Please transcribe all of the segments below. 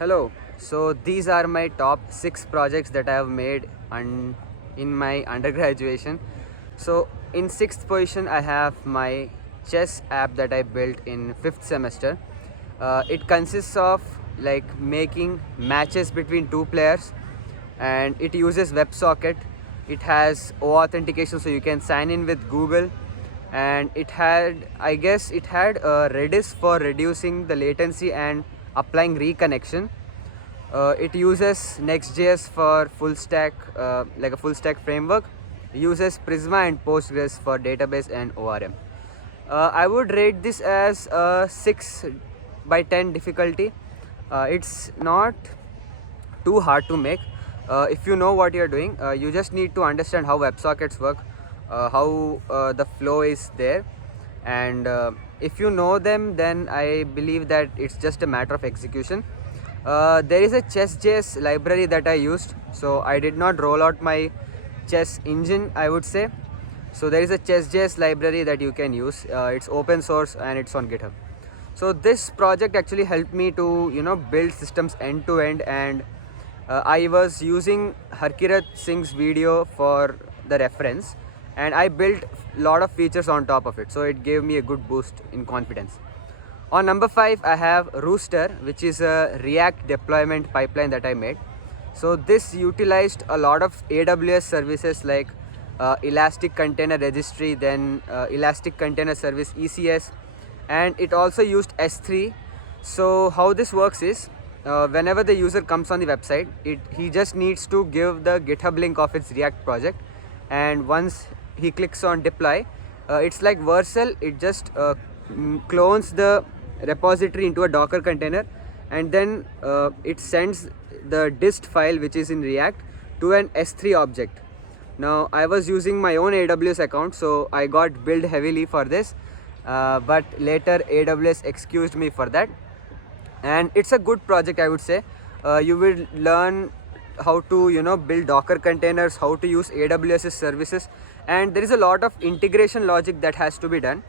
Hello. So these are my top 6 projects that I have made in my undergraduation. So in 6th position I have my chess app that I built in 5th semester. It consists of like making matches between two players, and it uses WebSocket. It has authentication, so you can sign in with Google, and it had Redis for reducing the latency and applying reconnection. It uses Next.js for full stack, like a full stack framework. Uses Prisma and Postgres for database and ORM. I would rate this as a 6 by 10 difficulty. It's not too hard to make. If you know what you're doing, you just need to understand how WebSockets work, how the flow is there, and if you know them, then I believe that it's just a matter of execution. There is a chess.js library that I used, so I did not roll out my chess engine, I would say. So there is a chess.js library that you can use. It's open source and it's on GitHub. So this project actually helped me to build systems end to end, and I was using Harkirat Singh's video for the reference, and I built a lot of features on top of it, so it gave me a good boost in confidence. On number 5 I have Rooster, which is a React deployment pipeline that I made. So this utilized a lot of AWS services like Elastic Container Registry, then Elastic Container Service ECS, and it also used S3. So how this works is, whenever the user comes on the website, he just needs to give the GitHub link of its React project, and once he clicks on deploy, it's like Vercel. It just clones the repository into a Docker container, and then it sends the dist file, which is in React, to an S3 object. Now I was using my own AWS account, so I got billed heavily for this, but later AWS excused me for that, and it's a good project, I would say. You will learn how to build Docker containers, how to use AWS's services, and there is a lot of integration logic that has to be done.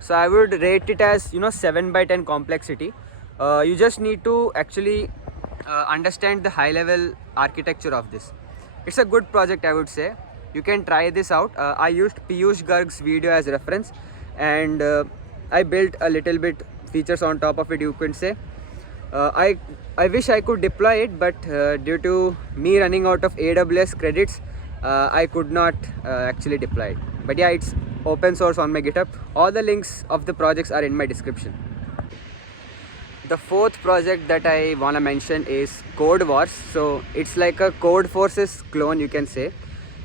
So I would rate it as 7 by 10 complexity. You just need to actually understand the high level architecture of this. It's a good project, I would say. You can try this out. I used Piyush Garg's video as reference, and I built a little bit features on top of it, you can say. I wish I could deploy it, but due to me running out of AWS credits, I could not actually deploy it. But yeah, it's open source on my GitHub. All the links of the projects are in my description. The fourth project that I want to mention is Code Wars. So it's like a Code Forces clone, you can say,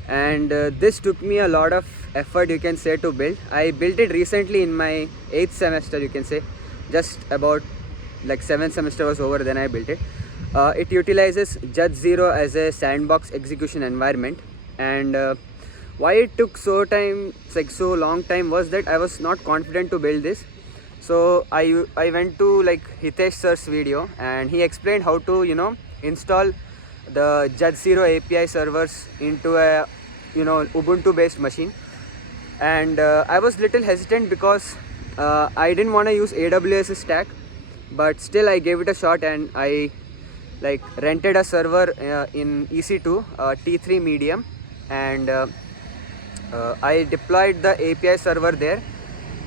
and this took me a lot of effort, you can say, to build. I built it recently in my 8th semester, you can say, just about like 7th semester was over, then I built it. It utilizes Judge Zero as a sandbox execution environment, and why it took so long time was that I was not confident to build this. So I went to like Hitesh sir's video, and he explained how to install the Judge Zero API servers into a Ubuntu based machine, and I was little hesitant because I didn't want to use AWS stack, but still I gave it a shot, and I like rented a server in EC2 T3 medium, and I deployed the API server there.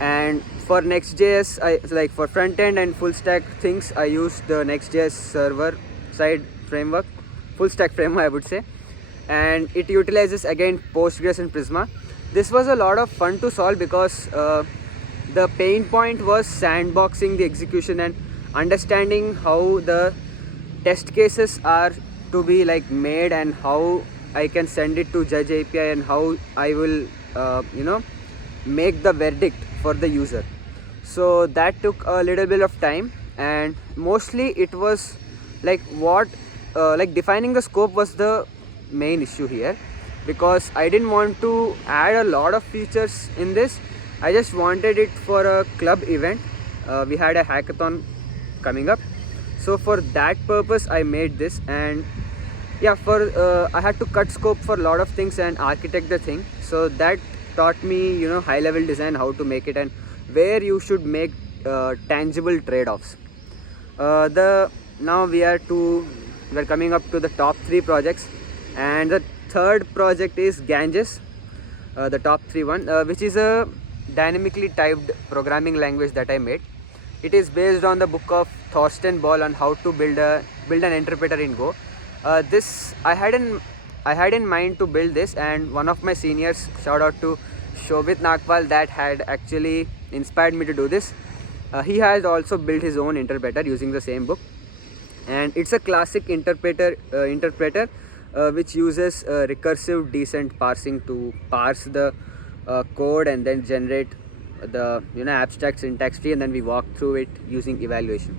And for Next.js, for front end and full stack things, I used the Next.js server side framework, full stack framework, I would say, and it utilizes again Postgres and Prisma. This was a lot of fun to solve because the pain point was sandboxing the execution and understanding how the test cases are to be like made, and how I can send it to Judge API, and how I will make the verdict for the user. So that took a little bit of time, and mostly it was like defining the scope was the main issue here, because I didn't want to add a lot of features in this. I just wanted it for a club event. We had a hackathon coming up, so for that purpose I made this. And yeah, I had to cut scope for a lot of things and architect the thing, so that taught me high level design, how to make it, and where you should make tangible trade-offs. The now we are coming up to the top 3 projects, and the third project is Ganges, the top 3 one, which is a dynamically typed programming language that I made. It is based on the book of Thorsten Ball on how to build an interpreter in Go. This I had in mind to build this, and one of my seniors, shout out to Shobit Nagpal, that had actually inspired me to do this. He has also built his own interpreter using the same book, and it's a classic interpreter which uses recursive descent parsing to parse the code and then generate the abstract syntax tree, and then we walk through it using evaluation.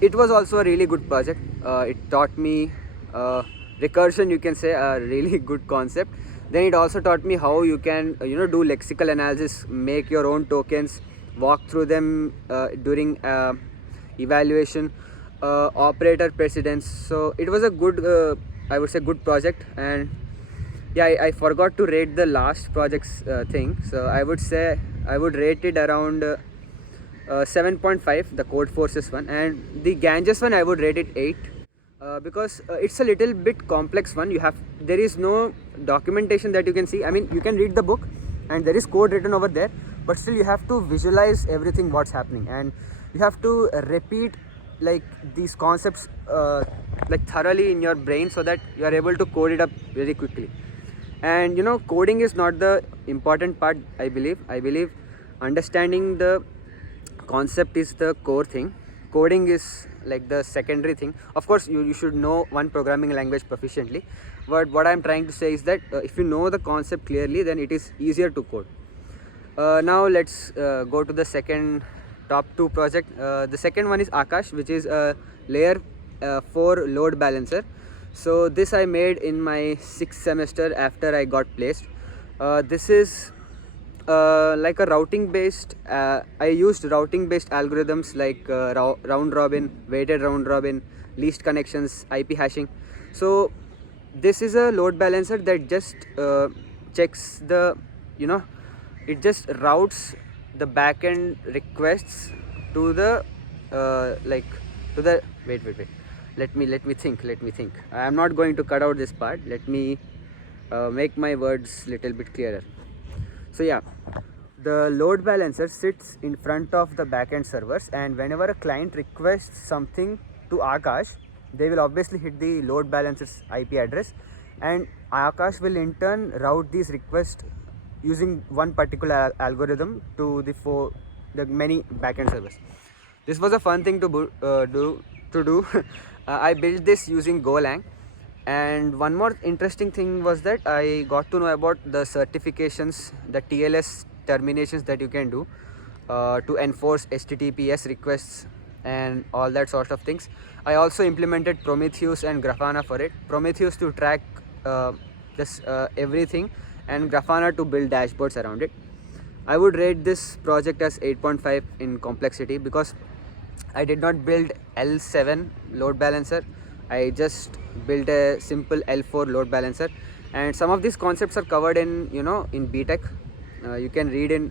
It was also a really good project. It taught me recursion, you can say, a really good concept. Then it also taught me how you can do lexical analysis, make your own tokens, walk through them during evaluation, operator precedence. So it was a good, I would say, good project. And yeah, I forgot to rate the last project's thing. So I would say I would rate it around 7.5, the Code Forces one, and the Ganges one I would rate it 8. Because it's a little bit complex one. There is no documentation that you can see. I mean, you can read the book and there is code written over there, but still you have to visualize everything what's happening, and you have to repeat like these concepts like thoroughly in your brain so that you are able to code it up very quickly. And coding is not the important part. I believe understanding the concept is the core thing. Coding is like the secondary thing. Of course, you should know one programming language proficiently, but what I'm trying to say is that if you know the concept clearly, then it is easier to code. Now let's go to the second top 2 project. The second one is Akash, which is a layer 4 load balancer. So this I made in my 6th semester after I got placed. This is like a routing based, I used routing based algorithms like round robin, weighted round robin, least connections, IP hashing. So this is a load balancer that just checks the it just routes the backend requests to the wait, let me think. I am not going to cut out this part. Let me make my words little bit clearer. So yeah, the load balancer sits in front of the backend servers, and whenever a client requests something to Akash, they will obviously hit the load balancer's IP address, and Akash will in turn route these requests using one particular algorithm to the many backend servers. This was a fun thing to do. I built this using Golang. And one more interesting thing was that I got to know about the certifications, the TLS terminations that you can do to enforce HTTPS requests and all that sort of things. I also implemented Prometheus and Grafana for it. Prometheus to track everything, and Grafana to build dashboards around it. I would rate this project as 8.5 in complexity because I did not build L7 load balancer. I just built a simple L4 load balancer, and some of these concepts are covered in in BTech. You can read in,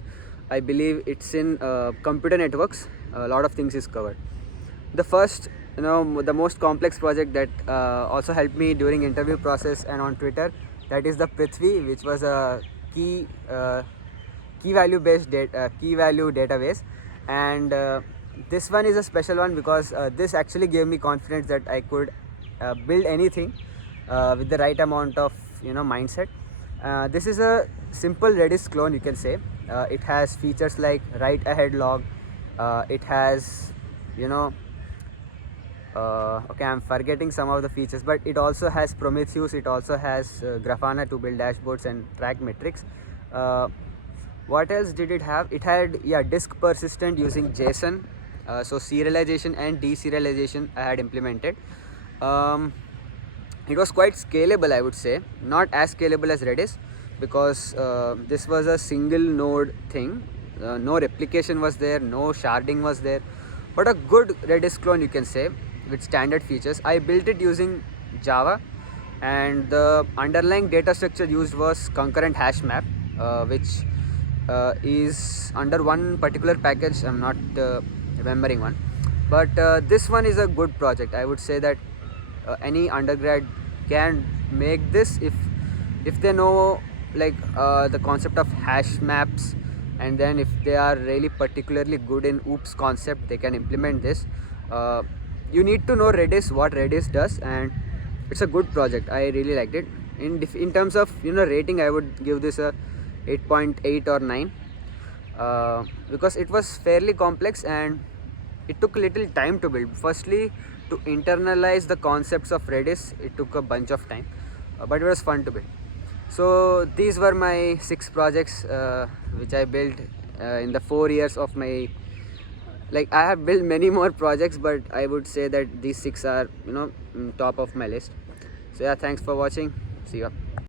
I believe it's in computer networks. A lot of things is covered. The first, the most complex project that also helped me during interview process and on Twitter, that is the Prithvi, which was a key value database, and this one is a special one because this actually gave me confidence that I could build anything with the right amount of mindset. This is a simple Redis clone, you can say. It has features like write ahead log. It has okay, I'm forgetting some of the features, but it also has Prometheus. It also has Grafana to build dashboards and track metrics. What else did it have? It had disk persistent using JSON. So serialization and deserialization I had implemented. It was quite scalable, I would say. Not as scalable as Redis because this was a single node thing. No replication was there, no sharding was there, but a good Redis clone, you can say, with standard features. I built it using Java, and the underlying data structure used was concurrent hash map, which is under one particular package. I'm not remembering one. But this one is a good project. I would say that any undergrad can make this if they know like the concept of hash maps, and then if they are really particularly good in OOPS concept, they can implement this. uh, you need to know Redis, what Redis does, and it's a good project. I really liked it. In terms of rating, I would give this a 8.8 or 9, because it was fairly complex and it took little time to build. Firstly, to internalize the concepts of Redis, it took a bunch of time, but it was fun to build. So these were my 6 projects which I built in the 4 years of my, like, I have built many more projects, but I would say that these 6 are top of my list. So yeah, thanks for watching. See you.